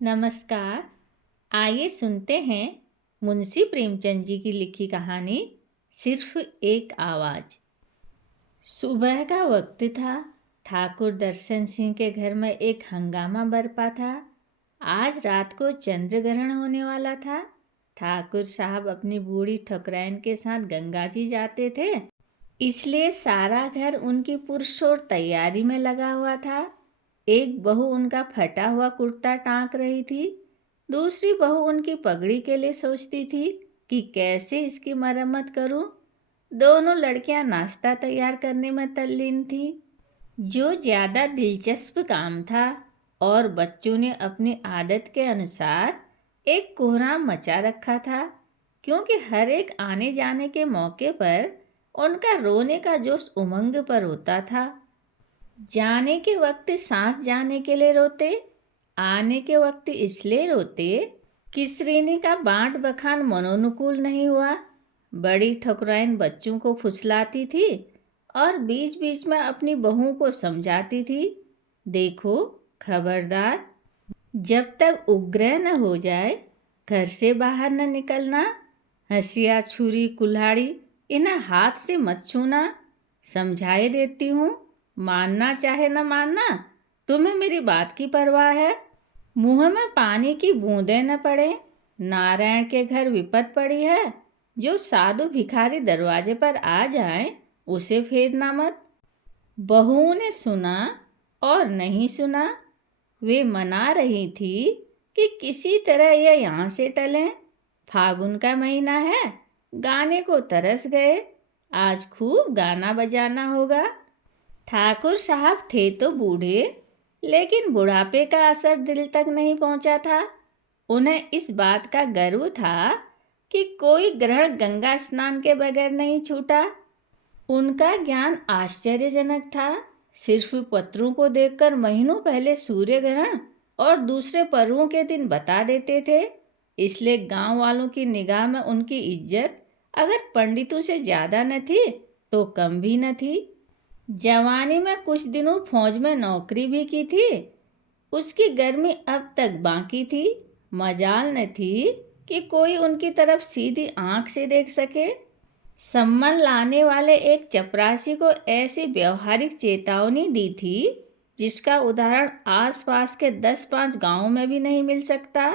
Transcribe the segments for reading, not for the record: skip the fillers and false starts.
नमस्कार। आइए सुनते हैं मुंशी प्रेमचंद जी की लिखी कहानी सिर्फ एक आवाज। सुबह का वक्त था। ठाकुर दर्शन सिंह के घर में एक हंगामा बरपा था। आज रात को चंद्र ग्रहण होने वाला था। ठाकुर साहब अपनी बूढ़ी ठकुराइन के साथ गंगा जी जाते थे, इसलिए सारा घर उनकी पुरजोर तैयारी में लगा हुआ था। एक बहू उनका फटा हुआ कुर्ता टाँक रही थी। दूसरी बहू उनकी पगड़ी के लिए सोचती थी कि कैसे इसकी मरम्मत करूं। दोनों लड़कियां नाश्ता तैयार करने में तल्लीन थी, जो ज़्यादा दिलचस्प काम था। और बच्चों ने अपनी आदत के अनुसार एक कोहराम मचा रखा था, क्योंकि हर एक आने जाने के मौके पर उनका रोने का जोश उमंग पर होता था। जाने के वक्त साथ जाने के लिए रोते, आने के वक्त इसलिए रोते कि श्रीनी का बांट बखान मनोनुकूल नहीं हुआ। बड़ी ठकुराइन बच्चों को फुसलाती थी और बीच बीच में अपनी बहू को समझाती थी, देखो खबरदार, जब तक उपग्रह न हो जाए घर से बाहर न निकलना। हंसिया छुरी कुल्हाड़ी इन्हें हाथ से मत छूना। समझाए देती हूँ, मानना चाहे न मानना, तुम्हें मेरी बात की परवाह है। मुंह में पानी की बूंदें न पड़े। नारायण के घर विपत पड़ी है, जो साधु भिखारी दरवाजे पर आ जाए उसे फेरना मत। बहुओं ने सुना और नहीं सुना। वे मना रही थी कि किसी तरह यह यहाँ से टलें। फागुन का महीना है, गाने को तरस गए। आज खूब गाना बजाना होगा। ठाकुर साहब थे तो बूढ़े, लेकिन बुढ़ापे का असर दिल तक नहीं पहुंचा था। उन्हें इस बात का गर्व था कि कोई ग्रहण गंगा स्नान के बगैर नहीं छूटा। उनका ज्ञान आश्चर्यजनक था। सिर्फ पत्रों को देखकर महीनों पहले सूर्य ग्रहण और दूसरे पर्वों के दिन बता देते थे। इसलिए गांव वालों की निगाह में उनकी इज्जत अगर पंडितों से ज़्यादा न थी तो कम भी न थी। जवानी में कुछ दिनों फौज में नौकरी भी की थी। उसकी गर्मी अब तक बाकी थी। मजाल न थी कि कोई उनकी तरफ सीधी आंख से देख सके। सम्मन लाने वाले एक चपरासी को ऐसी व्यवहारिक चेतावनी दी थी जिसका उदाहरण आसपास के 10-5 गांवों में भी नहीं मिल सकता।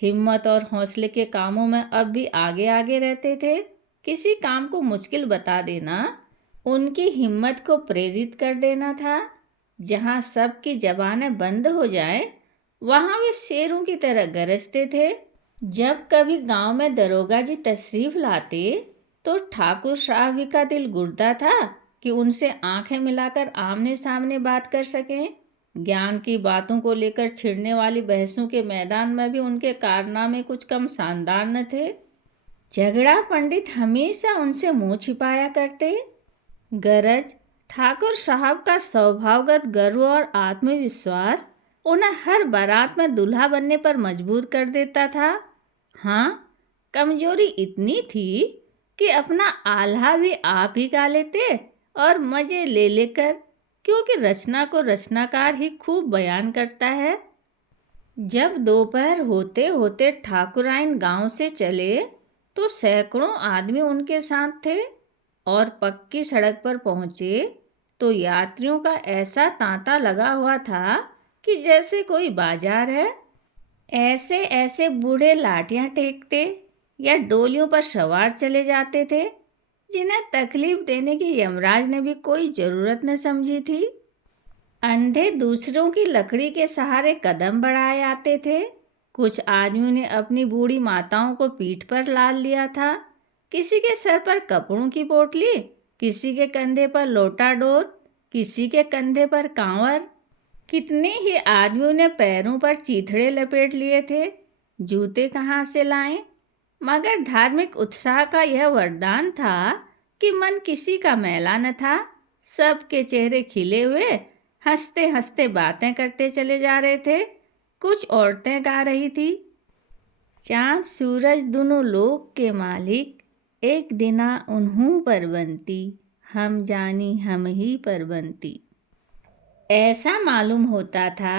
हिम्मत और हौसले के कामों में अब भी आगे आगे रहते थे। किसी काम को मुश्किल बता देना उनकी हिम्मत को प्रेरित कर देना था। जहाँ सबकी जबानें बंद हो जाए वहाँ वे शेरों की तरह गरजते थे। जब कभी गांव में दरोगा जी तशरीफ लाते तो ठाकुर साहब का दिल गुर्दा था कि उनसे आंखें मिलाकर आमने सामने बात कर सकें। ज्ञान की बातों को लेकर छिड़ने वाली बहसों के मैदान में भी उनके कारनामे कुछ कम शानदार न थे। झगड़ा पंडित हमेशा उनसे मुंह छिपाया करते। गरज ठाकुर साहब का स्वभावगत गर्व और आत्मविश्वास उन्हें हर बारात में दूल्हा बनने पर मजबूर कर देता था। हाँ, कमजोरी इतनी थी कि अपना आल्हा भी आप ही गा लेते और मजे ले लेकर, क्योंकि रचना को रचनाकार ही खूब बयान करता है। जब दोपहर होते होते ठाकुराइन गांव से चले तो सैकड़ों आदमी उनके साथ थे, और पक्की सड़क पर पहुंचे तो यात्रियों का ऐसा तांता लगा हुआ था कि जैसे कोई बाजार है। ऐसे ऐसे बूढ़े लाठियां टेकते या डोलियों पर सवार चले जाते थे जिन्हें तकलीफ देने की यमराज ने भी कोई जरूरत न समझी थी। अंधे दूसरों की लकड़ी के सहारे कदम बढ़ाए आते थे। कुछ आदमियों ने अपनी बूढ़ी माताओं को पीठ पर लाद लिया था। किसी के सर पर कपड़ों की पोटली, किसी के कंधे पर लोटा डोर, किसी के कंधे पर कांवर। कितने ही आदमियों ने पैरों पर चीथड़े लपेट लिए थे। जूते कहाँ से लाएं? मगर धार्मिक उत्साह का यह वरदान था कि मन किसी का मैला न था। सबके चेहरे खिले हुए, हंसते हंसते बातें करते चले जा रहे थे। कुछ औरतें गा रही थी, चाँद सूरज दोनों लोक के मालिक, एक दिना उन्हों पर बनती, हम जानी हम ही पर बनती। ऐसा मालूम होता था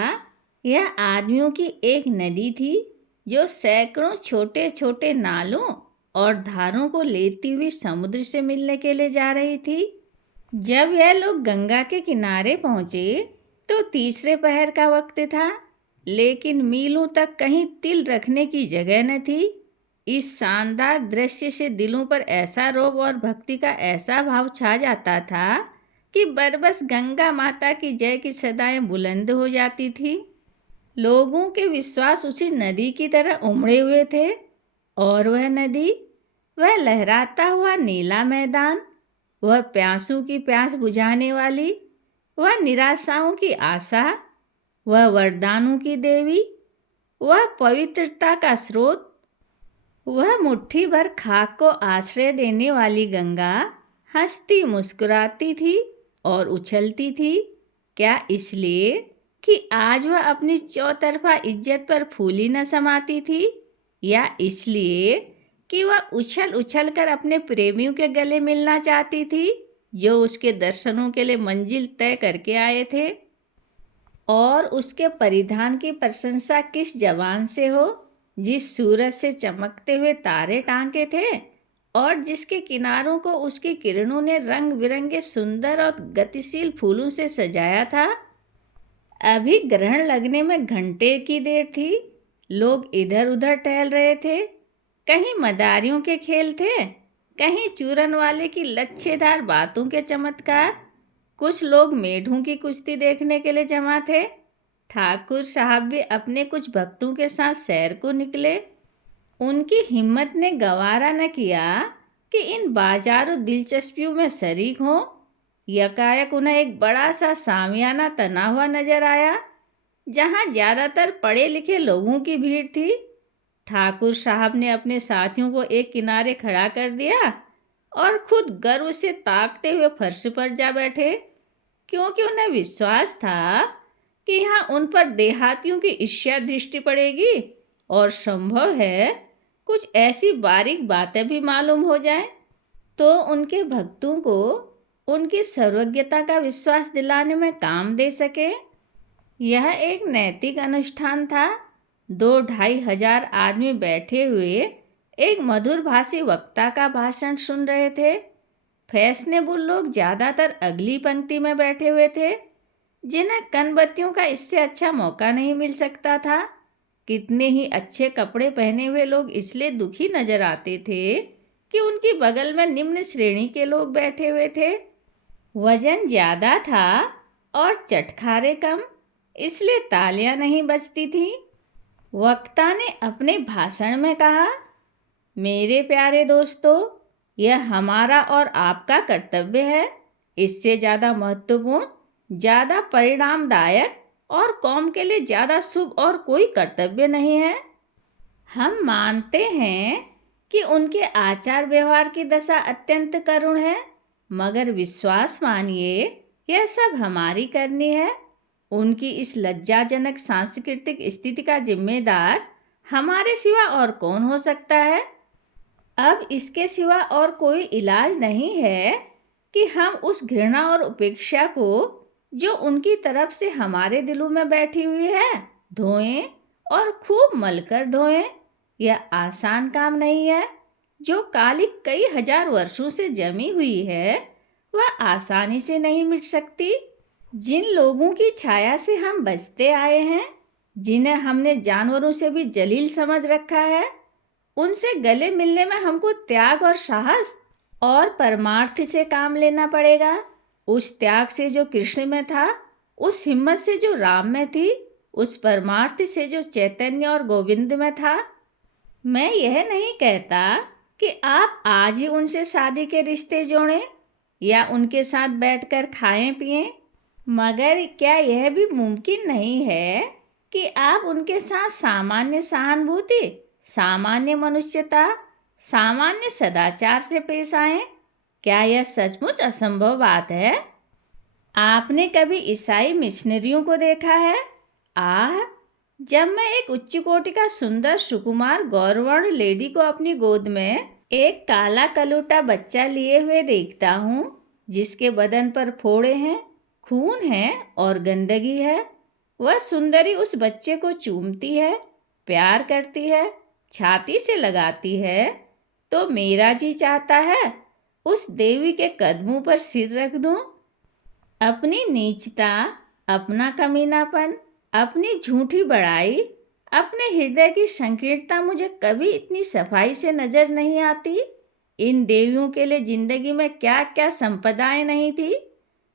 यह आदमियों की एक नदी थी जो सैकड़ों छोटे छोटे नालों और धारों को लेती हुई समुद्र से मिलने के लिए जा रही थी। जब यह लोग गंगा के किनारे पहुंचे तो तीसरे पहर का वक्त था, लेकिन मीलों तक कहीं तिल रखने की जगह न थी। इस शानदार दृश्य से दिलों पर ऐसा रौब और भक्ति का ऐसा भाव छा जाता था कि बरबस गंगा माता की जय की सदाएं बुलंद हो जाती थी। लोगों के विश्वास उसी नदी की तरह उमड़े हुए थे, और वह नदी, वह लहराता हुआ नीला मैदान, वह प्यासों की प्यास बुझाने वाली, वह निराशाओं की आशा, वह वरदानों की देवी, वह पवित्रता का स्रोत, वह मुट्ठी भर खाक को आश्रय देने वाली गंगा हंसती मुस्कुराती थी और उछलती थी। क्या इसलिए कि आज वह अपनी चौतरफा इज्जत पर फूली न समाती थी, या इसलिए कि वह उछल उछल कर अपने प्रेमियों के गले मिलना चाहती थी जो उसके दर्शनों के लिए मंजिल तय करके आए थे? और उसके परिधान की प्रशंसा किस जवान से हो जिस सूरज से चमकते हुए तारे टांके थे और जिसके किनारों को उसकी किरणों ने रंग बिरंगे सुंदर और गतिशील फूलों से सजाया था। अभी ग्रहण लगने में घंटे की देर थी। लोग इधर उधर टहल रहे थे। कहीं मदारियों के खेल थे, कहीं चूरन वाले की लच्छेदार बातों के चमत्कार। कुछ लोग मेढों की कुश्ती देखने के लिए जमा थे। ठाकुर साहब भी अपने कुछ भक्तों के साथ सैर को निकले। उनकी हिम्मत ने गवारा न किया कि इन बाजारों दिलचस्पियों में शरीक हों। यकायक उन्हें एक बड़ा सा सामियाना तना हुआ नजर आया, जहां ज्यादातर पढ़े लिखे लोगों की भीड़ थी। ठाकुर साहब ने अपने साथियों को एक किनारे खड़ा कर दिया और खुद गर्व से ताकते हुए फर्श पर जा बैठे, क्योंकि उन्हें विश्वास था कि यहाँ उन पर देहातियों की ईर्ष्या दृष्टि पड़ेगी और संभव है कुछ ऐसी बारीक बातें भी मालूम हो जाएं, तो उनके भक्तों को उनकी सर्वज्ञता का विश्वास दिलाने में काम दे सके। यह एक नैतिक अनुष्ठान था। 2-2,500 आदमी बैठे हुए एक मधुर भाषी वक्ता का भाषण सुन रहे थे। फैशनेबल लोग ज़्यादातर अगली पंक्ति में बैठे हुए थे, जिन्हें कनबत्तियों का इससे अच्छा मौका नहीं मिल सकता था। कितने ही अच्छे कपड़े पहने हुए लोग इसलिए दुखी नजर आते थे कि उनकी बगल में निम्न श्रेणी के लोग बैठे हुए थे। वजन ज़्यादा था और चटखारे कम, इसलिए तालियां नहीं बजती थीं। वक्ता ने अपने भाषण में कहा, मेरे प्यारे दोस्तों, यह हमारा और आपका कर्तव्य है। इससे ज़्यादा महत्वपूर्ण, ज़्यादा परिणामदायक और कौम के लिए ज़्यादा शुभ और कोई कर्तव्य नहीं है। हम मानते हैं कि उनके आचार व्यवहार की दशा अत्यंत करुण है, मगर विश्वास मानिए यह सब हमारी करनी है। उनकी इस लज्जाजनक सांस्कृतिक स्थिति का जिम्मेदार हमारे सिवा और कौन हो सकता है? अब इसके सिवा और कोई इलाज नहीं है कि हम उस घृणा और उपेक्षा को जो उनकी तरफ से हमारे दिलों में बैठी हुई है धोएं, और खूब मलकर धोएं। यह आसान काम नहीं है। जो कालिक कई हजार वर्षों से जमी हुई है वह आसानी से नहीं मिट सकती। जिन लोगों की छाया से हम बचते आए हैं, जिन्हें हमने जानवरों से भी जलील समझ रखा है, उनसे गले मिलने में हमको त्याग और साहस और परमार्थ से काम लेना पड़ेगा। उस त्याग से जो कृष्ण में था, उस हिम्मत से जो राम में थी, उस परमार्थ से जो चैतन्य और गोविंद में था। मैं यह नहीं कहता कि आप आज ही उनसे शादी के रिश्ते जोड़ें या उनके साथ बैठकर खाएं पिएं, मगर क्या यह भी मुमकिन नहीं है कि आप उनके साथ सामान्य सहानुभूति, सामान्य मनुष्यता, सामान्य सदाचार से पेश आएं? क्या यह सचमुच असंभव बात है? आपने कभी ईसाई मिशनरियों को देखा है? आह, जब मैं एक उच्च कोटि का सुंदर सुकुमार गौरवर्ण लेडी को अपनी गोद में एक काला कलूटा बच्चा लिए हुए देखता हूँ, जिसके बदन पर फोड़े हैं, खून है और गंदगी है, वह सुंदरी उस बच्चे को चूमती है, प्यार करती है, छाती से लगाती है, तो मेरा जी चाहता है उस देवी के कदमों पर सिर रख दूं। अपनी नीचता, अपना कमीनापन, अपनी झूठी बड़ाई, अपने हृदय की संकीर्णता मुझे कभी इतनी सफाई से नजर नहीं आती। इन देवियों के लिए जिंदगी में क्या क्या संपदाएं नहीं थी।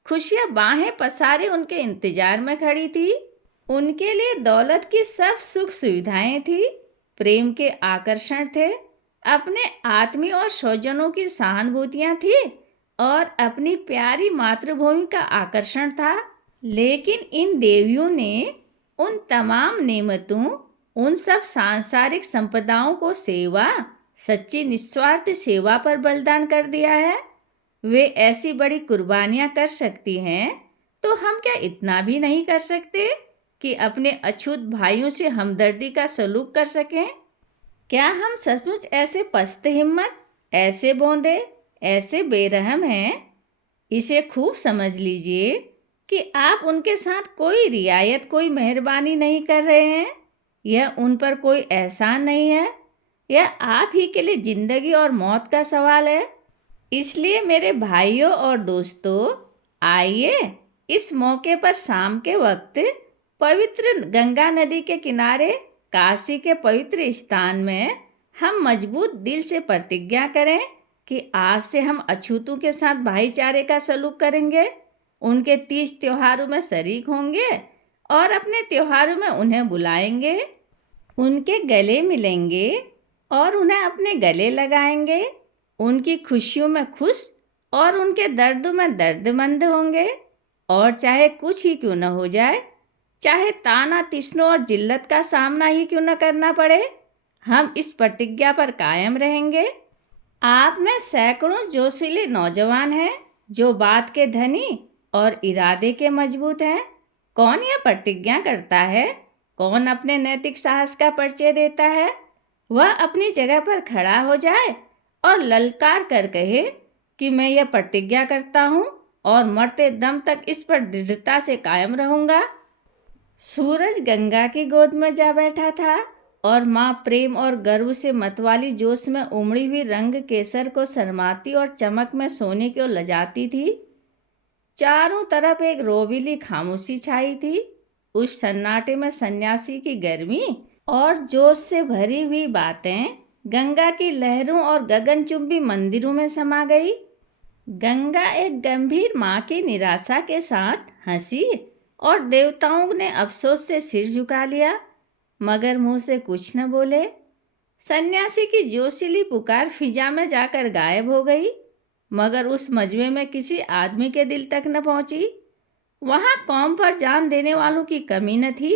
खुशियां बाहें पसारे उनके इंतजार में खड़ी थी। उनके लिए दौलत की सब सुख सुविधाएं थी, प्रेम के आकर्षण थे, अपने आत्मीय और स्वजनों की सहानुभूतियां थी, और अपनी प्यारी मातृभूमि का आकर्षण था। लेकिन इन देवियों ने उन तमाम नेमतों, उन सब सांसारिक संपदाओं को सेवा, सच्ची निस्वार्थ सेवा पर बलिदान कर दिया है। वे ऐसी बड़ी कुर्बानियां कर सकती हैं, तो हम क्या इतना भी नहीं कर सकते कि अपने अछूत भाइयों से हमदर्दी का सलूक कर सकें? क्या हम सचमुच ऐसे पस्त हिम्मत, ऐसे बौंदे, ऐसे बेरहम हैं? इसे खूब समझ लीजिए कि आप उनके साथ कोई रियायत, कोई मेहरबानी नहीं कर रहे हैं। यह उन पर कोई एहसान नहीं है, यह आप ही के लिए जिंदगी और मौत का सवाल है। इसलिए मेरे भाइयों और दोस्तों, आइए इस मौके पर शाम के वक्त पवित्र गंगा नदी के किनारे काशी के पवित्र स्थान में हम मजबूत दिल से प्रतिज्ञा करें कि आज से हम अछूतों के साथ भाईचारे का सलूक करेंगे, उनके तीज त्योहारों में शरीक होंगे और अपने त्योहारों में उन्हें बुलाएंगे, उनके गले मिलेंगे और उन्हें अपने गले लगाएंगे, उनकी खुशियों में खुश और उनके दर्दों में दर्दमंद होंगे। और चाहे कुछ ही क्यों न हो जाए, चाहे ताना तिस्नों और जिल्लत का सामना ही क्यों न करना पड़े, हम इस प्रतिज्ञा पर कायम रहेंगे। आप में सैकड़ों जोशीले नौजवान हैं जो बात के धनी और इरादे के मजबूत हैं। कौन यह प्रतिज्ञा करता है? कौन अपने नैतिक साहस का परिचय देता है? वह अपनी जगह पर खड़ा हो जाए और ललकार कर कहे कि मैं यह प्रतिज्ञा करता हूँ और मरते दम तक इस पर दृढ़ता से कायम रहूंगा। सूरज गंगा की गोद में जा बैठा था और माँ प्रेम और गर्व से मतवाली जोश में उमड़ी हुई रंग केसर को शर्माती और चमक में सोने को लजाती थी। चारों तरफ एक रोबीली खामोशी छाई थी। उस सन्नाटे में सन्यासी की गर्मी और जोश से भरी हुई बातें गंगा की लहरों और गगनचुंबी मंदिरों में समा गई। गंगा एक गंभीर माँ की निराशा के साथ हंसी और देवताओं ने अफसोस से सिर झुका लिया, मगर मुंह से कुछ न बोले। सन्यासी की जोशीली पुकार फिजा में जाकर गायब हो गई, मगर उस मजमे में किसी आदमी के दिल तक न पहुंची। वहां कौम पर जान देने वालों की कमी न थी।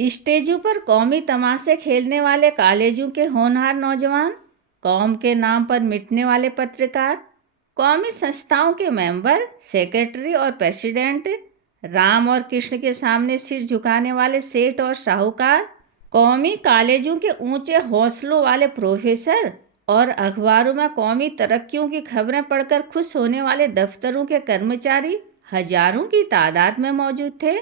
स्टेजों पर कौमी तमाशे खेलने वाले कॉलेजों के होनहार नौजवान, कौम के नाम पर मिटने वाले पत्रकार, कौमी संस्थाओं के मेंबर, सेक्रेटरी और प्रेसिडेंट, राम और कृष्ण के सामने सिर झुकाने वाले सेठ और साहूकार, कौमी कॉलेजों के ऊंचे हौसलों वाले प्रोफेसर और अखबारों में कौमी तरक्कियों की खबरें पढ़कर खुश होने वाले दफ्तरों के कर्मचारी हजारों की तादाद में मौजूद थे।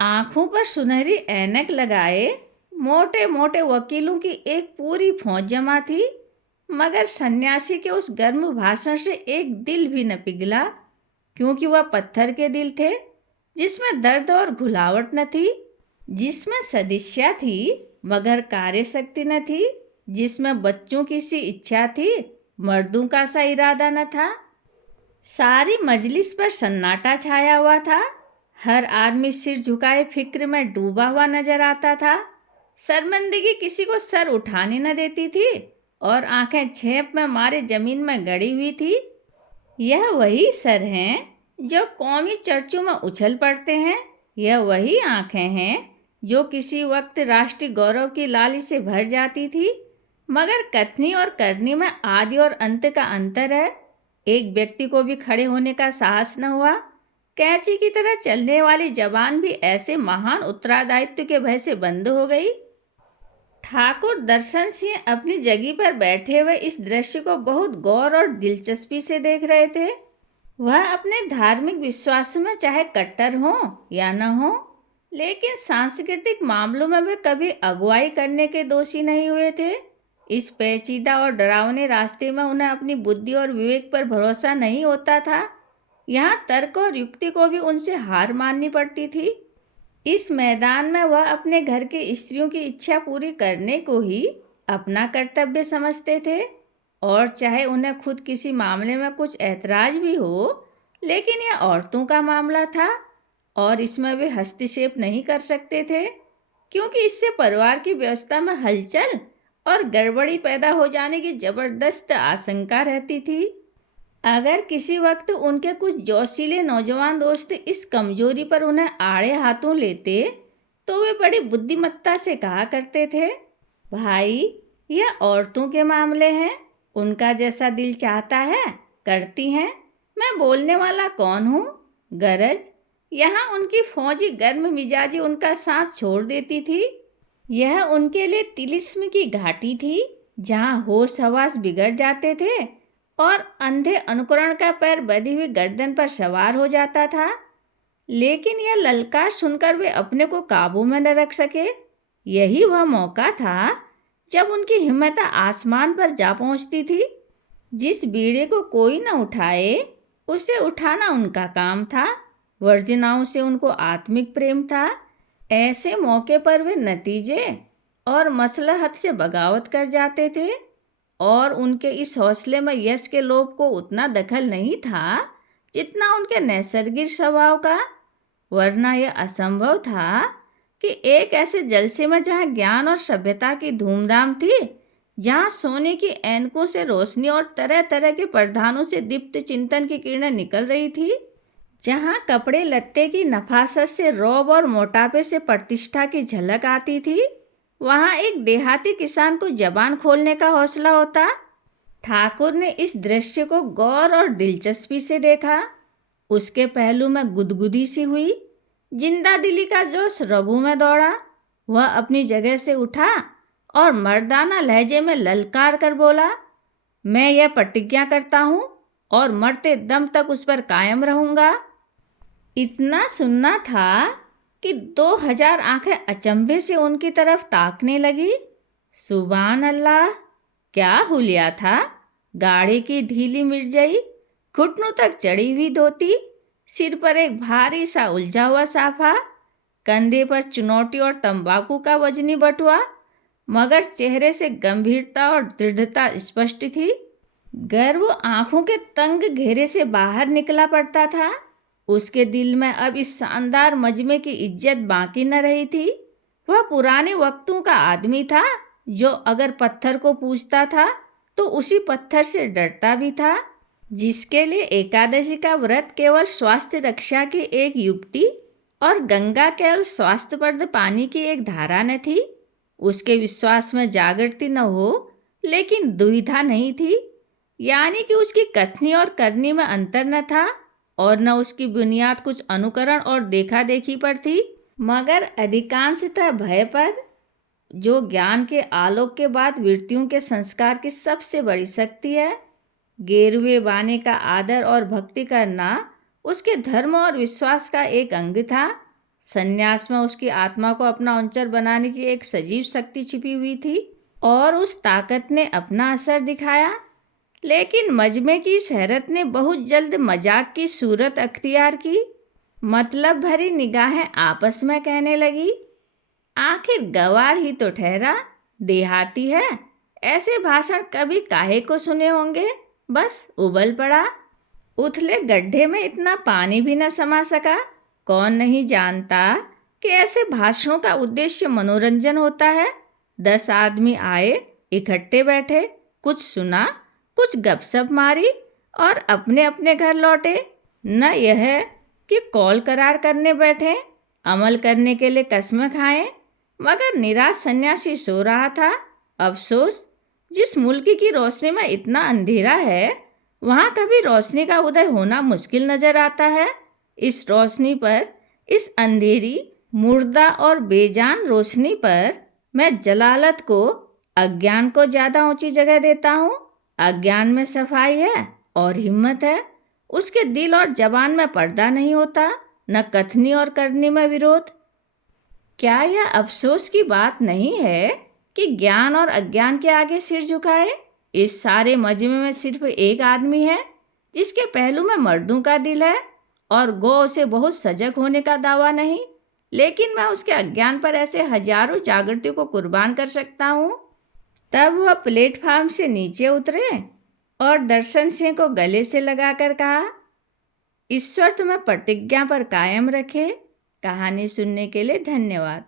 आंखों पर सुनहरी ऐनक लगाए मोटे मोटे वकीलों की एक पूरी फौज जमा थी, मगर सन्यासी के उस गर्म भाषण से एक दिल भी न पिघला, क्योंकि वह पत्थर के दिल थे जिसमें दर्द और घुलावट न थी, जिसमें सदिच्छा थी मगर कार्य शक्ति न थी, जिसमें बच्चों की सी इच्छा थी मर्दों का सा इरादा न था। सारी मजलिस पर सन्नाटा छाया हुआ था। हर आदमी सिर झुकाए फिक्र में डूबा हुआ नजर आता था। शर्मिंदगी किसी को सर उठाने न देती थी और आंखें झेप में मारे जमीन में गड़ी हुई थी। यह वही सर हैं जो कौमी चर्चों में उछल पड़ते हैं। यह वही आंखें हैं जो किसी वक्त राष्ट्रीय गौरव की लाली से भर जाती थी, मगर कथनी और करनी में आदि और अंत का अंतर है। एक व्यक्ति को भी खड़े होने का साहस न हुआ। कैंची की तरह चलने वाली जबान भी ऐसे महान उत्तरदायित्व के भय से बंद हो गई। ठाकुर दर्शन सिंह अपनी जगह पर बैठे हुए इस दृश्य को बहुत गौर और दिलचस्पी से देख रहे थे। वह अपने धार्मिक विश्वासों में चाहे कट्टर हो या न हो, लेकिन सांस्कृतिक मामलों में वे कभी अगुवाई करने के दोषी नहीं हुए थे। इस पेचीदा और डरावने रास्ते में उन्हें अपनी बुद्धि और विवेक पर भरोसा नहीं होता था। यहाँ तर्क और युक्ति को भी उनसे हार माननी पड़ती थी। इस मैदान में वह अपने घर की स्त्रियों की इच्छा पूरी करने को ही अपना कर्तव्य समझते थे, और चाहे उन्हें खुद किसी मामले में कुछ ऐतराज भी हो, लेकिन यह औरतों का मामला था और इसमें वे हस्तक्षेप नहीं कर सकते थे, क्योंकि इससे परिवार की व्यवस्था में हलचल और गड़बड़ी पैदा हो जाने की जबरदस्त आशंका रहती थी। अगर किसी वक्त उनके कुछ जोशीले नौजवान दोस्त इस कमजोरी पर उन्हें आड़े हाथों लेते, तो वे बड़ी बुद्धिमत्ता से कहा करते थे, भाई, यह औरतों के मामले हैं, उनका जैसा दिल चाहता है करती हैं, मैं बोलने वाला कौन हूँ। गरज यहाँ उनकी फौजी गर्म मिजाजी उनका साथ छोड़ देती थी। यह उनके लिए तिलिस्म की घाटी थी, जहाँ होश हवास बिगड़ जाते थे और अंधे अनुकरण का पैर बधी हुई गर्दन पर सवार हो जाता था। लेकिन यह ललकार सुनकर वे अपने को काबू में न रख सके। यही वह मौका था जब उनकी हिम्मत आसमान पर जा पहुंचती थी। जिस बीड़े को कोई न उठाए, उसे उठाना उनका काम था। वर्जनाओं से उनको आत्मिक प्रेम था। ऐसे मौके पर वे नतीजे और मसलहत से बगावत कर जाते थे, और उनके इस हौसले में यश के लोभ को उतना दखल नहीं था जितना उनके नैसर्गिक स्वभाव का। वरना यह असंभव था कि एक ऐसे जलसे में जहाँ ज्ञान और सभ्यता की धूमधाम थी, जहाँ सोने की ऐनकों से रोशनी और तरह तरह के परिधानों से दीप्त चिंतन की किरणें निकल रही थी, जहाँ कपड़े लत्ते की नफासत से रौब और मोटापे से प्रतिष्ठा की झलक आती थी, वहाँ एक देहाती किसान को जबान खोलने का हौसला होता। ठाकुर ने इस दृश्य को गौर और दिलचस्पी से देखा। उसके पहलू में गुदगुदी सी हुई, जिंदा दिली का जोश रगों में दौड़ा। वह अपनी जगह से उठा और मर्दाना लहजे में ललकार कर बोला, मैं यह प्रतिज्ञा करता हूँ और मरते दम तक उस पर कायम रहूँगा। इतना सुनना था कि 2000 आंखें अचंभे से उनकी तरफ ताकने लगी। सुभान अल्लाह, क्या हुलिया था! गाड़ी की ढीली मिर्जई, घुटनों तक चढ़ी हुई धोती, सिर पर एक भारी सा उलझा हुआ साफा, कंधे पर चुनौती और तंबाकू का वजनी बटुआ, मगर चेहरे से गंभीरता और दृढ़ता स्पष्ट थी। गर्व आंखों के तंग घेरे से बाहर निकला पड़ता था। उसके दिल में अब इस शानदार मजमे की इज्जत बाकी न रही थी। वह पुराने वक्तों का आदमी था, जो अगर पत्थर को पूजता था तो उसी पत्थर से डरता भी था, जिसके लिए एकादशी का व्रत केवल स्वास्थ्य रक्षा की एक युक्ति और गंगा केवल स्वास्थ्यप्रद पानी की एक धारा न थी। उसके विश्वास में जागृति न हो, लेकिन दुविधा नहीं थी, यानी कि उसकी कथनी और करनी में अंतर न था, और न उसकी बुनियाद कुछ अनुकरण और देखा देखी पर थी, मगर अधिकांशतः भय पर, जो ज्ञान के आलोक के बाद वृत्तियों के संस्कार की सबसे बड़ी शक्ति है। गेरुए बाने का आदर और भक्ति करना उसके धर्म और विश्वास का एक अंग था। संन्यास में उसकी आत्मा को अपना अंचर बनाने की एक सजीव शक्ति छिपी हुई थी, और उस ताकत ने अपना असर दिखाया। लेकिन मजमे की शहरत ने बहुत जल्द मजाक की सूरत अख्तियार की। मतलब भरी निगाहें आपस में कहने लगी, आखिर गवार ही तो ठहरा, देहाती है, ऐसे भाषण कभी काहे को सुने होंगे। बस उबल पड़ा। उथले गड्ढे में इतना पानी भी न समा सका। कौन नहीं जानता कि ऐसे भाषणों का उद्देश्य मनोरंजन होता है। 10 आदमी आए, इकट्ठे बैठे, कुछ सुना, कुछ गपशप मारी और अपने अपने घर लौटे। न यह कि कौल करार करने बैठे, अमल करने के लिए कस्में खाएं। मगर निराश सन्यासी सो रहा था। अफसोस, जिस मुल्क की रोशनी में इतना अंधेरा है, वहाँ कभी रोशनी का उदय होना मुश्किल नजर आता है। इस रोशनी पर, इस अंधेरी, मुर्दा और बेजान रोशनी पर मैं जलालत को, अज्ञान को ज़्यादा ऊंची जगह देता हूँ। अज्ञान में सफाई है और हिम्मत है। उसके दिल और जबान में पर्दा नहीं होता, न कथनी और करनी में विरोध। क्या यह अफसोस की बात नहीं है कि ज्ञान और अज्ञान के आगे सिर झुकाए? इस सारे मजमे में सिर्फ एक आदमी है जिसके पहलू में मर्दों का दिल है और गौ से बहुत सजग होने का दावा नहीं, लेकिन मैं उसके अज्ञान पर ऐसे हजारों जागृतियों को कुर्बान कर सकता हूँ। तब वह प्लेटफार्म से नीचे उतरे और दर्शन सिंह को गले से लगाकर कहा, ईश्वर तुम्हें प्रतिज्ञा पर कायम रखे। कहानी सुनने के लिए धन्यवाद।